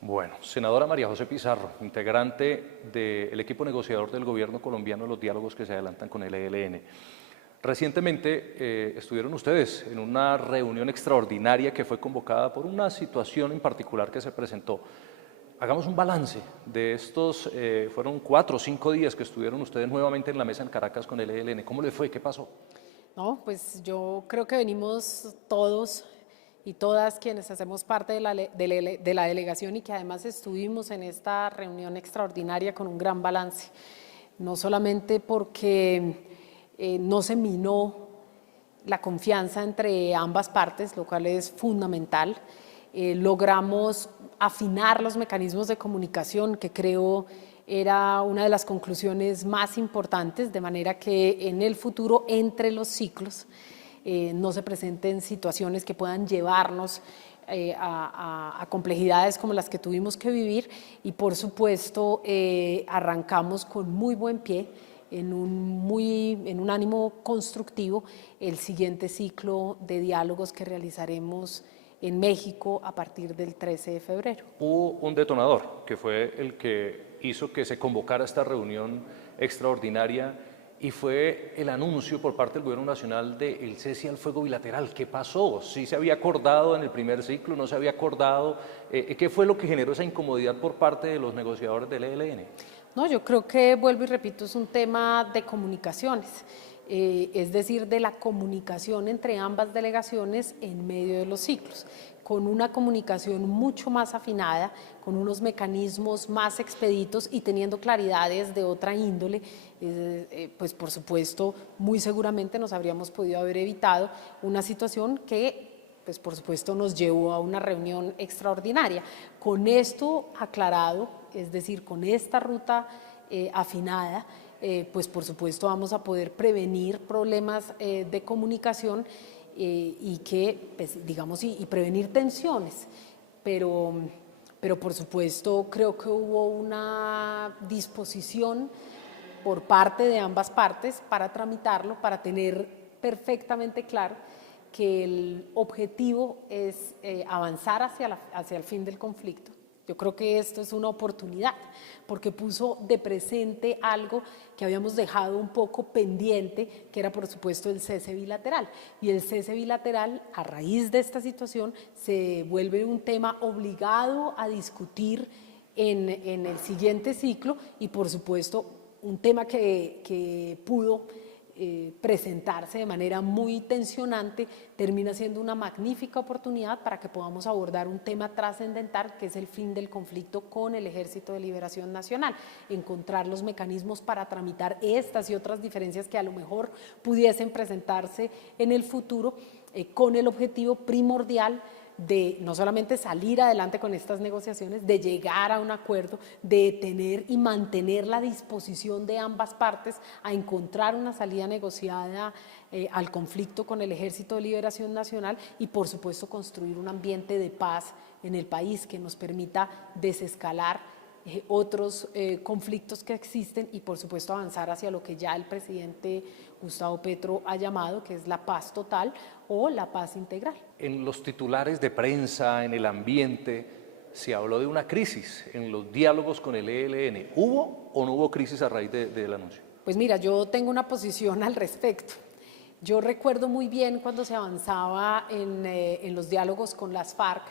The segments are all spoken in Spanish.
Bueno, senadora María José Pizarro, integrante del equipo negociador del gobierno colombiano en los diálogos que se adelantan con el ELN. Recientemente estuvieron ustedes en una reunión extraordinaria que fue convocada por una situación en particular que se presentó. Hagamos un balance de estos, fueron 4 o 5 días que estuvieron ustedes nuevamente en la mesa en Caracas con el ELN. ¿Cómo les fue? ¿Qué pasó? No, pues yo creo que venimos todos y todas quienes hacemos parte de la delegación y que además estuvimos en esta reunión extraordinaria con un gran balance, no solamente porque no se minó la confianza entre ambas partes, lo cual es fundamental. Logramos afinar los mecanismos de comunicación, que creo era una de las conclusiones más importantes, de manera que en el futuro, entre los ciclos, no se presenten situaciones que puedan llevarnos a complejidades como las que tuvimos que vivir y por supuesto arrancamos con muy buen pie en un ánimo constructivo el siguiente ciclo de diálogos que realizaremos en México a partir del 13 de febrero. Hubo un detonador que fue el que hizo que se convocara esta reunión extraordinaria y fue el anuncio por parte del Gobierno Nacional del cese al fuego bilateral. ¿Qué pasó? ¿Sí se había acordado en el primer ciclo? ¿No se había acordado? ¿Qué fue lo que generó esa incomodidad por parte de los negociadores del ELN? No, yo creo que, vuelvo y repito, es un tema de comunicaciones, es decir, de la comunicación entre ambas delegaciones en medio de los ciclos, con una comunicación mucho más afinada, con unos mecanismos más expeditos y teniendo claridades de otra índole, pues por supuesto, muy seguramente nos habríamos podido haber evitado una situación que pues por supuesto nos llevó a una reunión extraordinaria. Con esto aclarado, es decir, con esta ruta afinada, pues por supuesto vamos a poder prevenir problemas de comunicación y que, pues, digamos, y prevenir tensiones, pero por supuesto creo que hubo una disposición por parte de ambas partes para tramitarlo, para tener perfectamente claro que el objetivo es avanzar hacia el fin del conflicto. Yo creo que esto es una oportunidad, porque puso de presente algo que habíamos dejado un poco pendiente, que era por supuesto el cese bilateral. Y el cese bilateral, a raíz de esta situación, se vuelve un tema obligado a discutir en el siguiente ciclo y por supuesto un tema que pudo presentarse de manera muy tensionante, termina siendo una magnífica oportunidad para que podamos abordar un tema trascendental que es el fin del conflicto con el Ejército de Liberación Nacional, encontrar los mecanismos para tramitar estas y otras diferencias que a lo mejor pudiesen presentarse en el futuro con el objetivo primordial de no solamente salir adelante con estas negociaciones, de llegar a un acuerdo, de tener y mantener la disposición de ambas partes a encontrar una salida negociada al conflicto con el Ejército de Liberación Nacional y por supuesto construir un ambiente de paz en el país que nos permita desescalar otros conflictos que existen y por supuesto avanzar hacia lo que ya el presidente Gustavo Petro ha llamado, que es la paz total o la paz integral. En los titulares de prensa, en el ambiente, se habló de una crisis en los diálogos con el ELN. ¿Hubo o no hubo crisis a raíz del anuncio? Pues mira, yo tengo una posición al respecto. Yo recuerdo muy bien cuando se avanzaba en los diálogos con las FARC,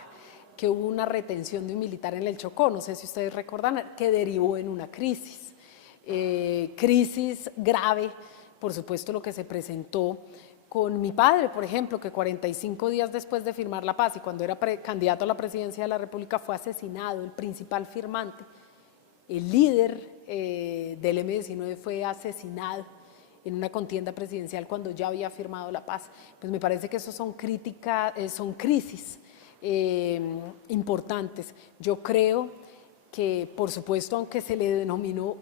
que hubo una retención de un militar en el Chocó, no sé si ustedes recordan, que derivó en una crisis. Crisis grave, por supuesto, lo que se presentó con mi padre, por ejemplo, que 45 días después de firmar la paz y cuando era candidato a la presidencia de la República fue asesinado, el principal firmante, el líder del M-19 fue asesinado en una contienda presidencial cuando ya había firmado la paz. Pues me parece que eso son crisis importantes. Yo creo que, por supuesto, aunque se le denominó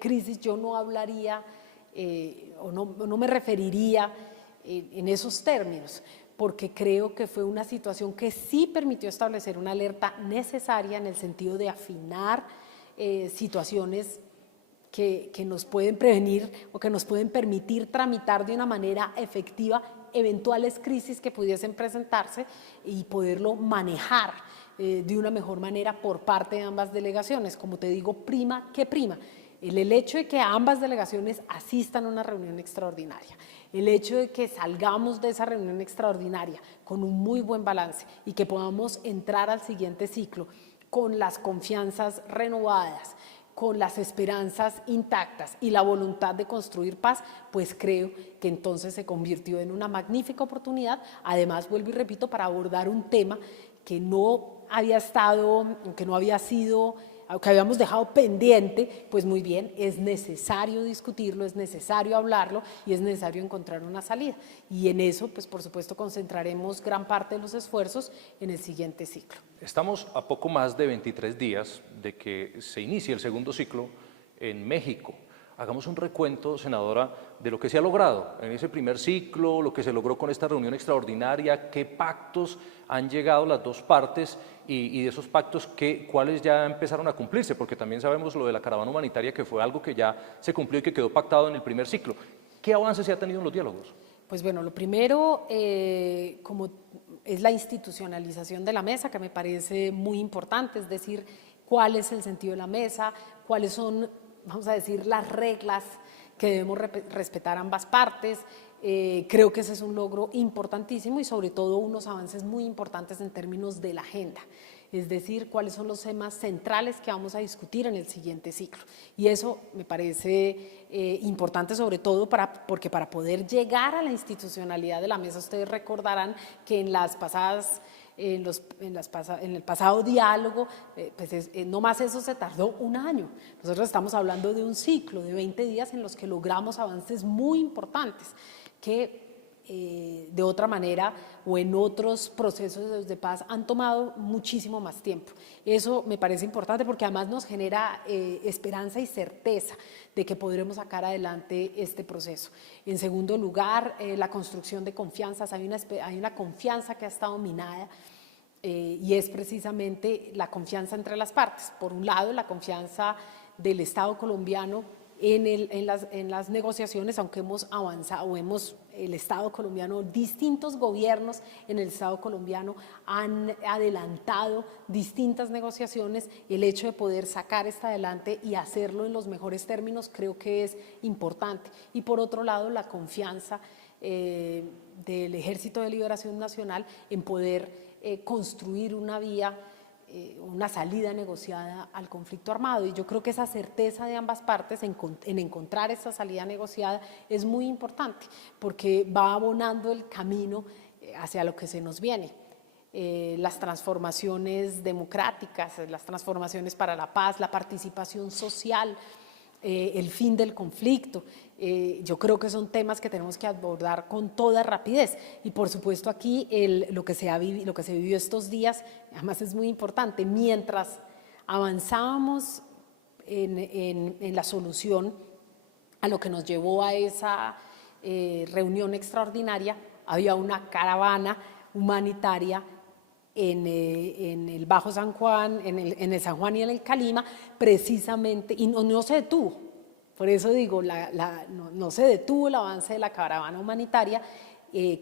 crisis, yo no hablaría o no me referiría en esos términos, porque creo que fue una situación que sí permitió establecer una alerta necesaria en el sentido de afinar situaciones que nos pueden prevenir o que nos pueden permitir tramitar de una manera efectiva eventuales crisis que pudiesen presentarse y poderlo manejar de una mejor manera por parte de ambas delegaciones. Como te digo, prima que prima. El hecho de que ambas delegaciones asistan a una reunión extraordinaria, el hecho de que salgamos de esa reunión extraordinaria con un muy buen balance y que podamos entrar al siguiente ciclo con las confianzas renovadas, con las esperanzas intactas y la voluntad de construir paz, pues creo que entonces se convirtió en una magnífica oportunidad. Además, vuelvo y repito, para abordar un tema que no había estado, que no había sido, que habíamos dejado pendiente, pues muy bien, es necesario discutirlo, es necesario hablarlo y es necesario encontrar una salida. Y en eso, pues por supuesto, concentraremos gran parte de los esfuerzos en el siguiente ciclo. Estamos a poco más de 23 días de que se inicie el segundo ciclo en México. Hagamos un recuento, senadora, de lo que se ha logrado en ese primer ciclo, lo que se logró con esta reunión extraordinaria, qué pactos han llegado las dos partes y de esos pactos, cuáles ya empezaron a cumplirse, porque también sabemos lo de la caravana humanitaria, que fue algo que ya se cumplió y que quedó pactado en el primer ciclo. ¿Qué avances se ha tenido en los diálogos? Pues bueno, lo primero, como es la institucionalización de la mesa, que me parece muy importante, es decir, cuál es el sentido de la mesa, cuáles son, vamos a decir, las reglas que debemos respetar ambas partes. Creo que ese es un logro importantísimo y sobre todo unos avances muy importantes en términos de la agenda, es decir, cuáles son los temas centrales que vamos a discutir en el siguiente ciclo. Y eso me parece importante sobre todo porque para poder llegar a la institucionalidad de la mesa, ustedes recordarán que en las pasadas en el pasado diálogo, pues no más eso se tardó un año. Nosotros estamos hablando de un ciclo de 20 días en los que logramos avances muy importantes que de otra manera o en otros procesos de paz han tomado muchísimo más tiempo. Eso me parece importante porque además nos genera esperanza y certeza de que podremos sacar adelante este proceso. En segundo lugar, la construcción de confianzas. Hay una confianza que ha estado minada y es precisamente la confianza entre las partes. Por un lado, la confianza del Estado colombiano en las negociaciones, aunque hemos avanzado, el Estado colombiano, distintos gobiernos en el Estado colombiano han adelantado distintas negociaciones, el hecho de poder sacar esta adelante y hacerlo en los mejores términos creo que es importante. Y por otro lado, la confianza del Ejército de Liberación Nacional en poder construir una vía, una salida negociada al conflicto armado. Y yo creo que esa certeza de ambas partes en encontrar esa salida negociada es muy importante porque va abonando el camino hacia lo que se nos viene. Las transformaciones democráticas, las transformaciones para la paz, la participación social, el fin del conflicto. Yo creo que son temas que tenemos que abordar con toda rapidez y por supuesto aquí lo que se vivió estos días, además es muy importante, mientras avanzábamos en la solución a lo que nos llevó a esa reunión extraordinaria, había una caravana humanitaria en el Bajo San Juan, en el San Juan y en el Calima, precisamente, y no se detuvo. Por eso digo, no se detuvo el avance de la caravana humanitaria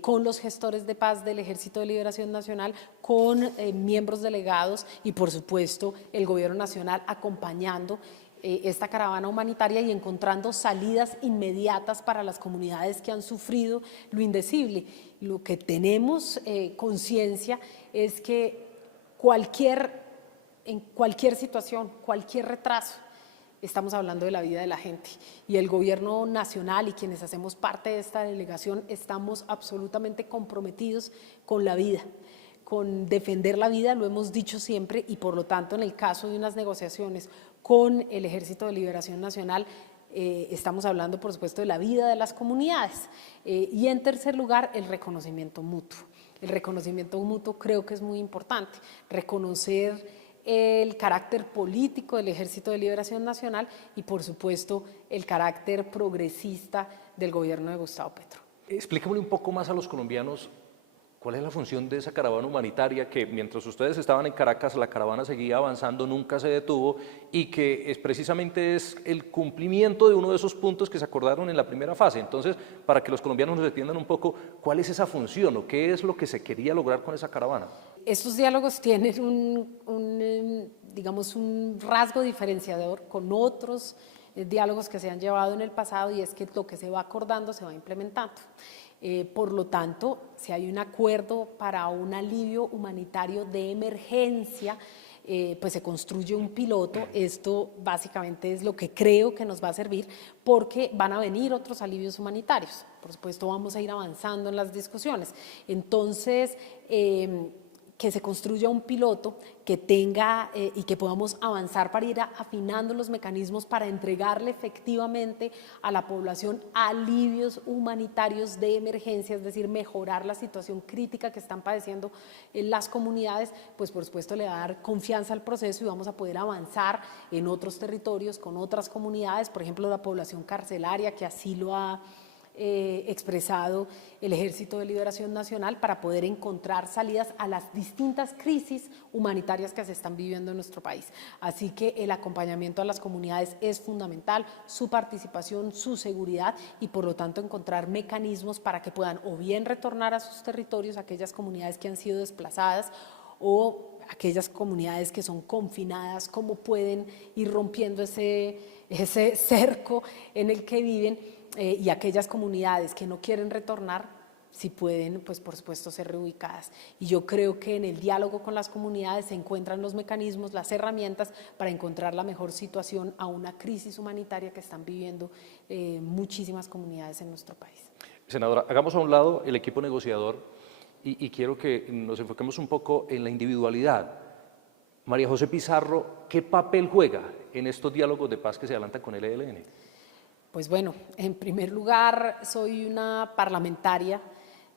con los gestores de paz del Ejército de Liberación Nacional, con miembros delegados y por supuesto el Gobierno Nacional acompañando esta caravana humanitaria y encontrando salidas inmediatas para las comunidades que han sufrido lo indecible. Lo que tenemos conciencia es que en cualquier situación, cualquier retraso, estamos hablando de la vida de la gente y el Gobierno Nacional y quienes hacemos parte de esta delegación estamos absolutamente comprometidos con la vida, con defender la vida, lo hemos dicho siempre y por lo tanto en el caso de unas negociaciones con el Ejército de Liberación Nacional estamos hablando por supuesto de la vida de las comunidades y en tercer lugar el reconocimiento mutuo. El reconocimiento mutuo creo que es muy importante, reconocer el carácter político del Ejército de Liberación Nacional y por supuesto el carácter progresista del gobierno de Gustavo Petro. Explíquemele un poco más a los colombianos cuál es la función de esa caravana humanitaria que mientras ustedes estaban en Caracas la caravana seguía avanzando, nunca se detuvo y que precisamente es el cumplimiento de uno de esos puntos que se acordaron en la primera fase. Entonces, para que los colombianos nos entiendan un poco, ¿cuál es esa función o qué es lo que se quería lograr con esa caravana? Estos diálogos tienen digamos, un rasgo diferenciador con otros diálogos que se han llevado en el pasado, y es que lo que se va acordando se va implementando. Por lo tanto, si hay un acuerdo para un alivio humanitario de emergencia, pues se construye un piloto. Esto básicamente es lo que creo que nos va a servir, porque van a venir otros alivios humanitarios. Por supuesto, vamos a ir avanzando en las discusiones. Entonces, que se construya un piloto que tenga y que podamos avanzar para ir afinando los mecanismos para entregarle efectivamente a la población alivios humanitarios de emergencia, es decir, mejorar la situación crítica que están padeciendo las comunidades, pues por supuesto le va a dar confianza al proceso y vamos a poder avanzar en otros territorios con otras comunidades, por ejemplo la población carcelaria, que así lo ha expresado el Ejército de Liberación Nacional, para poder encontrar salidas a las distintas crisis humanitarias que se están viviendo en nuestro país. Así que el acompañamiento a las comunidades es fundamental, su participación, su seguridad, y por lo tanto encontrar mecanismos para que puedan o bien retornar a sus territorios aquellas comunidades que han sido desplazadas, o aquellas comunidades que son confinadas, cómo pueden ir rompiendo ese cerco en el que viven, y aquellas comunidades que no quieren retornar, si pueden, pues por supuesto ser reubicadas. Y yo creo que en el diálogo con las comunidades se encuentran los mecanismos, las herramientas para encontrar la mejor situación a una crisis humanitaria que están viviendo muchísimas comunidades en nuestro país. Senadora, hagamos a un lado el equipo negociador y quiero que nos enfoquemos un poco en la individualidad. María José Pizarro, ¿qué papel juega en estos diálogos de paz que se adelantan con el ELN? Pues bueno, en primer lugar soy una parlamentaria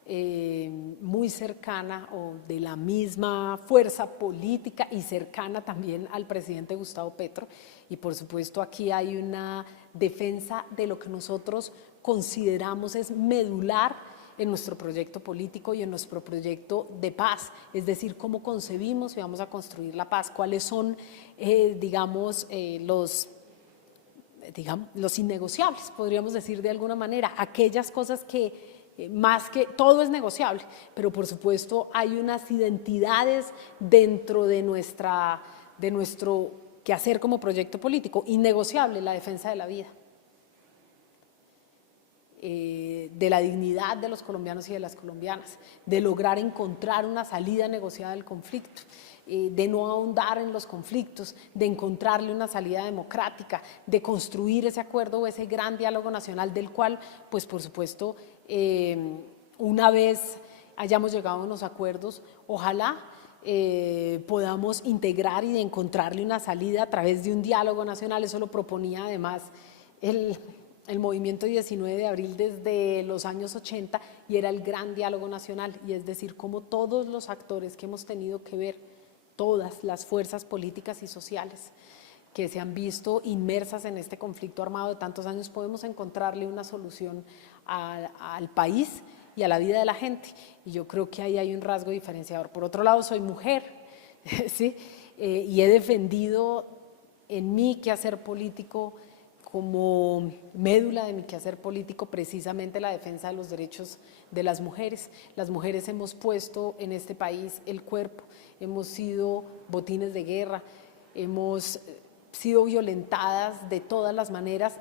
muy cercana, o de la misma fuerza política y cercana también al presidente Gustavo Petro, y por supuesto aquí hay una defensa de lo que nosotros consideramos es medular en nuestro proyecto político y en nuestro proyecto de paz, es decir, cómo concebimos y vamos a construir la paz, cuáles son, los innegociables, podríamos decir de alguna manera, aquellas cosas que más que todo es negociable, pero por supuesto hay unas identidades dentro de nuestro quehacer como proyecto político. Innegociable la defensa de la vida, de la dignidad de los colombianos y de las colombianas, de lograr encontrar una salida negociada del conflicto, de no ahondar en los conflictos, de encontrarle una salida democrática, de construir ese acuerdo o ese gran diálogo nacional del cual, pues por supuesto, una vez hayamos llegado a unos acuerdos, ojalá podamos integrar y de encontrarle una salida a través de un diálogo nacional. Eso lo proponía además el movimiento 19 de abril desde los años 80, y era el gran diálogo nacional, y es decir, cómo todos los actores que hemos tenido que ver, todas las fuerzas políticas y sociales que se han visto inmersas en este conflicto armado de tantos años, podemos encontrarle una solución al país y a la vida de la gente, y yo creo que ahí hay un rasgo diferenciador. Por otro lado, soy mujer, ¿sí? Y he defendido en mi quehacer político, como médula de mi quehacer político, precisamente la defensa de los derechos de las mujeres. Las mujeres hemos puesto en este país el cuerpo, hemos sido botines de guerra, hemos sido violentadas de todas las maneras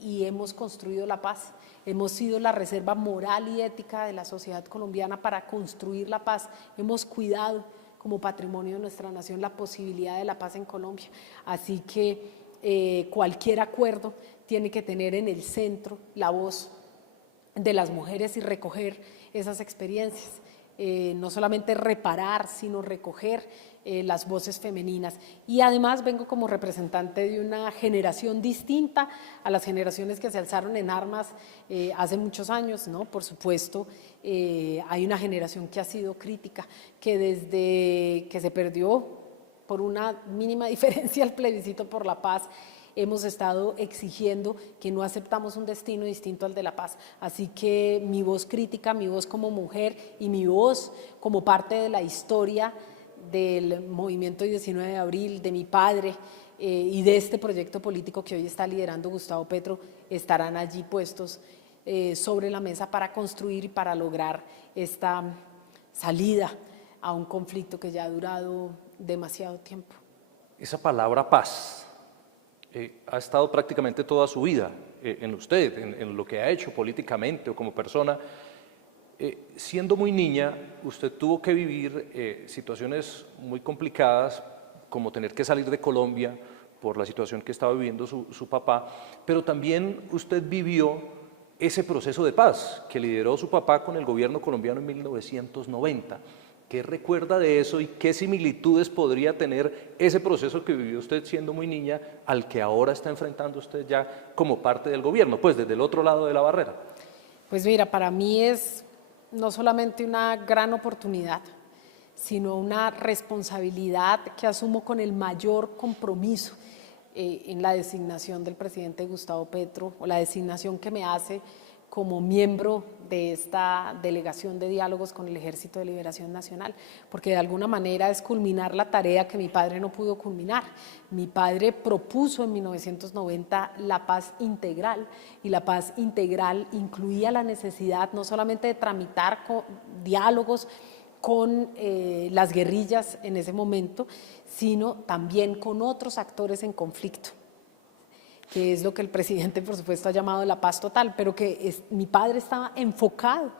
y hemos construido la paz. Hemos sido la reserva moral y ética de la sociedad colombiana para construir la paz. Hemos cuidado como patrimonio de nuestra nación la posibilidad de la paz en Colombia. Así que cualquier acuerdo tiene que tener en el centro la voz de las mujeres y recoger esas experiencias, no solamente reparar, sino recoger las voces femeninas. Y además vengo como representante de una generación distinta a las generaciones que se alzaron en armas hace muchos años, ¿no? Por supuesto, hay una generación que ha sido crítica, que desde que se perdió por una mínima diferencia el plebiscito por la paz, hemos estado exigiendo que no aceptamos un destino distinto al de la paz. Así que mi voz crítica, mi voz como mujer y mi voz como parte de la historia del movimiento 19 de abril, de mi padre y de este proyecto político que hoy está liderando Gustavo Petro, estarán allí puestos sobre la mesa para construir y para lograr esta salida a un conflicto que ya ha durado demasiado tiempo. Esa palabra paz ha estado prácticamente toda su vida en usted, en lo que ha hecho políticamente o como persona. Siendo muy niña, usted tuvo que vivir situaciones muy complicadas, como tener que salir de Colombia por la situación que estaba viviendo su papá, pero también usted vivió ese proceso de paz que lideró su papá con el gobierno colombiano en 1990. ¿Qué recuerda de eso y qué similitudes podría tener ese proceso que vivió usted siendo muy niña al que ahora está enfrentando usted ya como parte del gobierno, pues desde el otro lado de la barrera? Pues mira, para mí es no solamente una gran oportunidad, sino una responsabilidad que asumo con el mayor compromiso en la designación del presidente Gustavo Petro, o la designación que me hace como miembro de esta delegación de diálogos con el Ejército de Liberación Nacional, porque de alguna manera es culminar la tarea que mi padre no pudo culminar. Mi padre propuso en 1990 la paz integral, y la paz integral incluía la necesidad no solamente de tramitar diálogos con las guerrillas en ese momento, sino también con otros actores en conflicto, que es lo que el presidente, por supuesto, ha llamado la paz total, pero que mi padre estaba enfocado,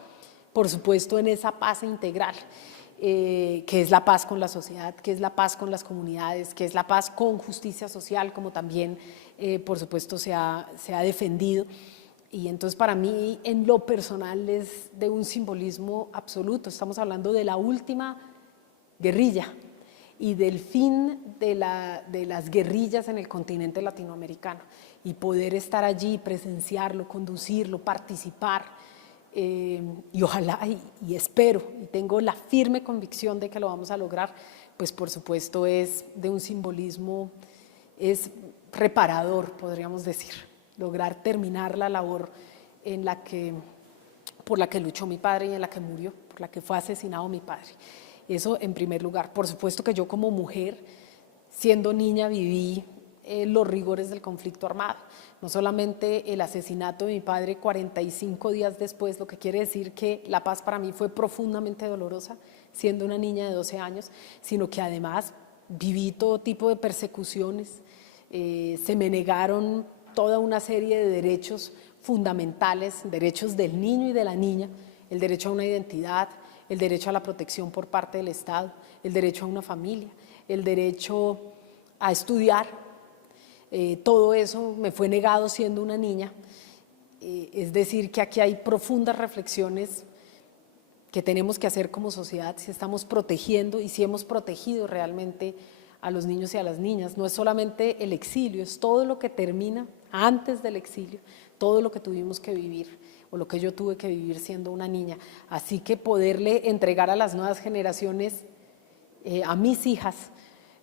por supuesto, en esa paz integral, que es la paz con la sociedad, que es la paz con las comunidades, que es la paz con justicia social, como también, por supuesto, se ha defendido. Y entonces para mí, en lo personal, es de un simbolismo absoluto. Estamos hablando de la última guerrilla y del fin de las guerrillas en el continente latinoamericano. Y poder estar allí, presenciarlo, conducirlo, participar, y ojalá y espero, y tengo la firme convicción de que lo vamos a lograr, pues por supuesto es de un simbolismo, es reparador, podríamos decir. Lograr terminar la labor por la que luchó mi padre y en la que murió, por la que fue asesinado mi padre. Eso en primer lugar. Por supuesto que yo como mujer, siendo niña, viví los rigores del conflicto armado. No solamente el asesinato de mi padre 45 días después, lo que quiere decir que la paz para mí fue profundamente dolorosa, siendo una niña de 12 años, sino que además viví todo tipo de persecuciones, se me negaron toda una serie de derechos fundamentales, derechos del niño y de la niña, el derecho a una identidad, el derecho a la protección por parte del Estado, el derecho a una familia, el derecho a estudiar. Todo eso me fue negado siendo una niña. Es decir, que aquí hay profundas reflexiones que tenemos que hacer como sociedad, si estamos protegiendo y si hemos protegido realmente a los niños y a las niñas. No es solamente el exilio, es todo lo que termina antes del exilio, todo lo que tuvimos que vivir o lo que yo tuve que vivir siendo una niña. Así que poderle entregar a las nuevas generaciones, a mis hijas,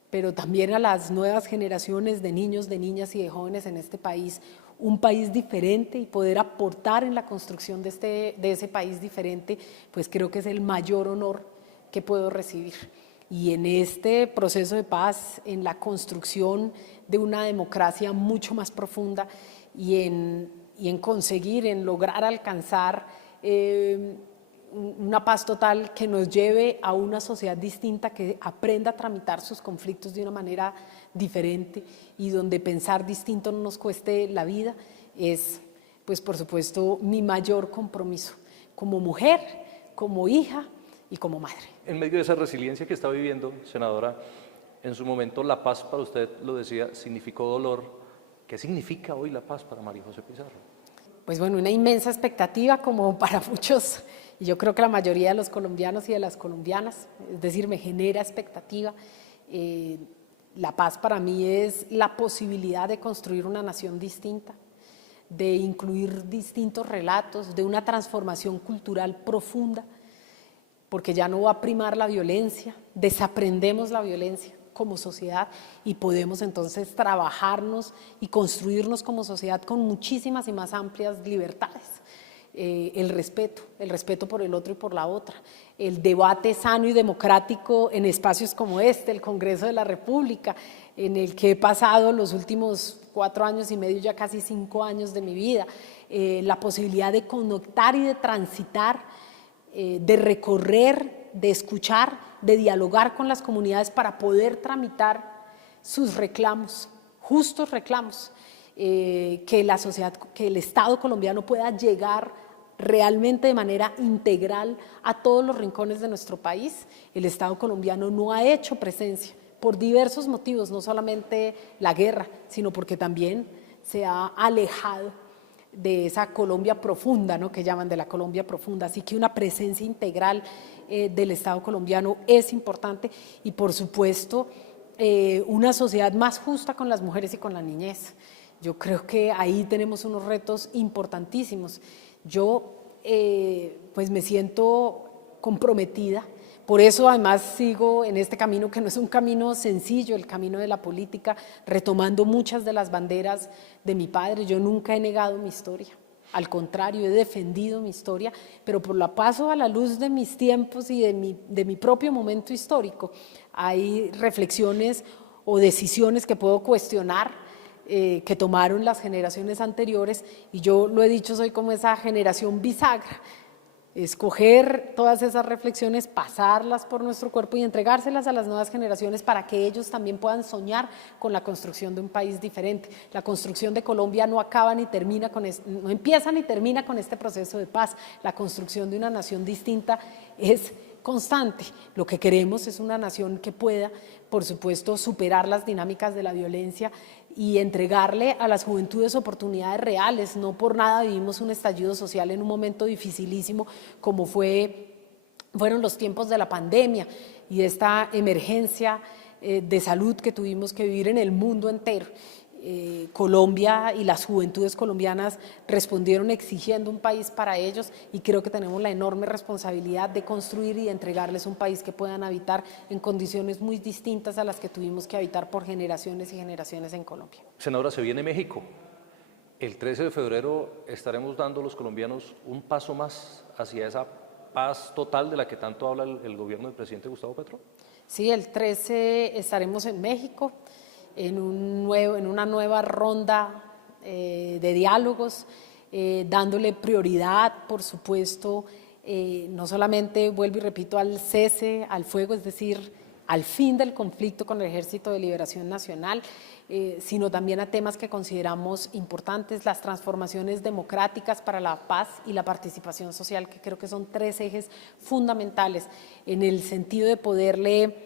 pero también a las nuevas generaciones de niños, de niñas y de jóvenes en este país, un país diferente, y poder aportar en la construcción de ese país diferente, pues creo que es el mayor honor que puedo recibir. Y en este proceso de paz, en la construcción de una democracia mucho más profunda y en conseguir, en lograr alcanzar una paz total que nos lleve a una sociedad distinta, que aprenda a tramitar sus conflictos de una manera diferente y donde pensar distinto no nos cueste la vida, es, pues por supuesto, mi mayor compromiso como mujer, como hija y como madre. En medio de esa resiliencia que está viviendo, senadora, en su momento la paz para usted, lo decía, significó dolor. ¿Qué significa hoy la paz para María José Pizarro? Pues bueno, una inmensa expectativa como para muchos, y yo creo que la mayoría de los colombianos y de las colombianas, es decir, me genera expectativa. La paz para mí es la posibilidad de construir una nación distinta, de incluir distintos relatos, de una transformación cultural profunda, porque ya no va a primar la violencia, desaprendemos la violencia como sociedad y podemos entonces trabajarnos y construirnos como sociedad con muchísimas y más amplias libertades. El respeto por el otro y por la otra, el debate sano y democrático en espacios como este, el Congreso de la República, en el que he pasado los últimos 4 años y medio, ya casi 5 años de mi vida, la posibilidad de conectar y de transitar de recorrer, de escuchar, de dialogar con las comunidades para poder tramitar sus reclamos, justos reclamos, que la sociedad, que el Estado colombiano pueda llegar realmente de manera integral a todos los rincones de nuestro país. El Estado colombiano no ha hecho presencia por diversos motivos, no solamente la guerra, sino porque también se ha alejado de esa Colombia profunda, ¿no?, que llaman de la Colombia profunda. Así que una presencia integral del Estado colombiano es importante y, por supuesto, una sociedad más justa con las mujeres y con la niñez. Yo creo que ahí tenemos unos retos importantísimos. Yo pues me siento comprometida, por eso además sigo en este camino que no es un camino sencillo, el camino de la política, retomando muchas de las banderas de mi padre. Yo nunca he negado mi historia, al contrario, he defendido mi historia, pero por la paso a la luz de mis tiempos y de mi propio momento histórico. Hay reflexiones o decisiones que puedo cuestionar, que tomaron las generaciones anteriores, y yo lo he dicho, soy como esa generación bisagra, escoger todas esas reflexiones, pasarlas por nuestro cuerpo y entregárselas a las nuevas generaciones para que ellos también puedan soñar con la construcción de un país diferente. La construcción de Colombia no acaba ni termina con no empieza ni termina con este proceso de paz. La construcción de una nación distinta es constante. Lo que queremos es una nación que pueda, por supuesto, superar las dinámicas de la violencia y entregarle a las juventudes oportunidades reales. No por nada vivimos un estallido social en un momento dificilísimo como fueron los tiempos de la pandemia y de esta emergencia de salud que tuvimos que vivir en el mundo entero. Colombia y las juventudes colombianas respondieron exigiendo un país para ellos, y creo que tenemos la enorme responsabilidad de construir y de entregarles un país que puedan habitar en condiciones muy distintas a las que tuvimos que habitar por generaciones y generaciones en Colombia. Senadora, se viene México. El 13 de febrero estaremos dando los colombianos un paso más hacia esa paz total de la que tanto habla el gobierno del presidente Gustavo Petro. Sí, el 13 estaremos en México, en una nueva ronda de diálogos, dándole prioridad, por supuesto, no solamente, vuelvo y repito, al cese, al fuego, es decir, al fin del conflicto con el Ejército de Liberación Nacional, sino también a temas que consideramos importantes, las transformaciones democráticas para la paz y la participación social, que creo que son tres ejes fundamentales en el sentido de poderle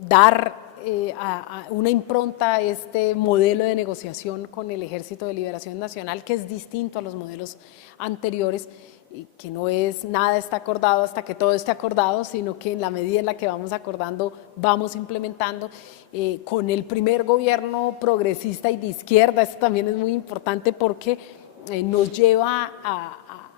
dar a una impronta a este modelo de negociación con el Ejército de Liberación Nacional, que es distinto a los modelos anteriores, y que no es nada está acordado hasta que todo esté acordado, sino que en la medida en la que vamos acordando, vamos implementando. Con el primer gobierno progresista y de izquierda, esto también es muy importante porque nos lleva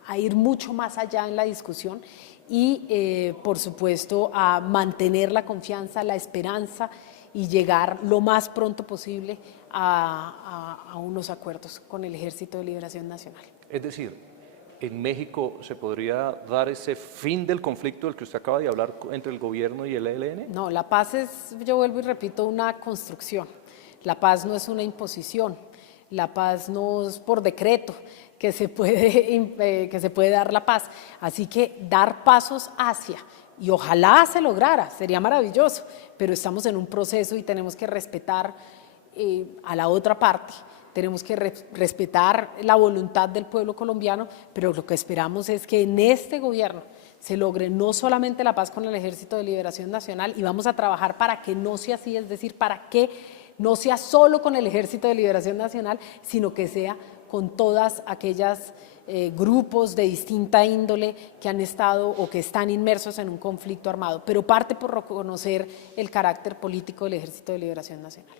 a ir mucho más allá en la discusión y, por supuesto, a mantener la confianza, la esperanza y llegar lo más pronto posible a unos acuerdos con el Ejército de Liberación Nacional. Es decir, en México se podría dar ese fin del conflicto del que usted acaba de hablar entre el gobierno y el ELN. No, la paz es, yo vuelvo y repito, una construcción. La paz no es una imposición, la paz no es por decreto que se puede dar la paz. Así que dar pasos hacia, y ojalá se lograra, sería maravilloso, pero estamos en un proceso y tenemos que respetar a la otra parte. Tenemos que respetar la voluntad del pueblo colombiano, pero lo que esperamos es que en este gobierno se logre no solamente la paz con el Ejército de Liberación Nacional, y vamos a trabajar para que no sea así, es decir, para que no sea solo con el Ejército de Liberación Nacional, sino que sea con todas aquellas grupos de distinta índole que han estado o que están inmersos en un conflicto armado, pero parte por reconocer el carácter político del Ejército de Liberación Nacional.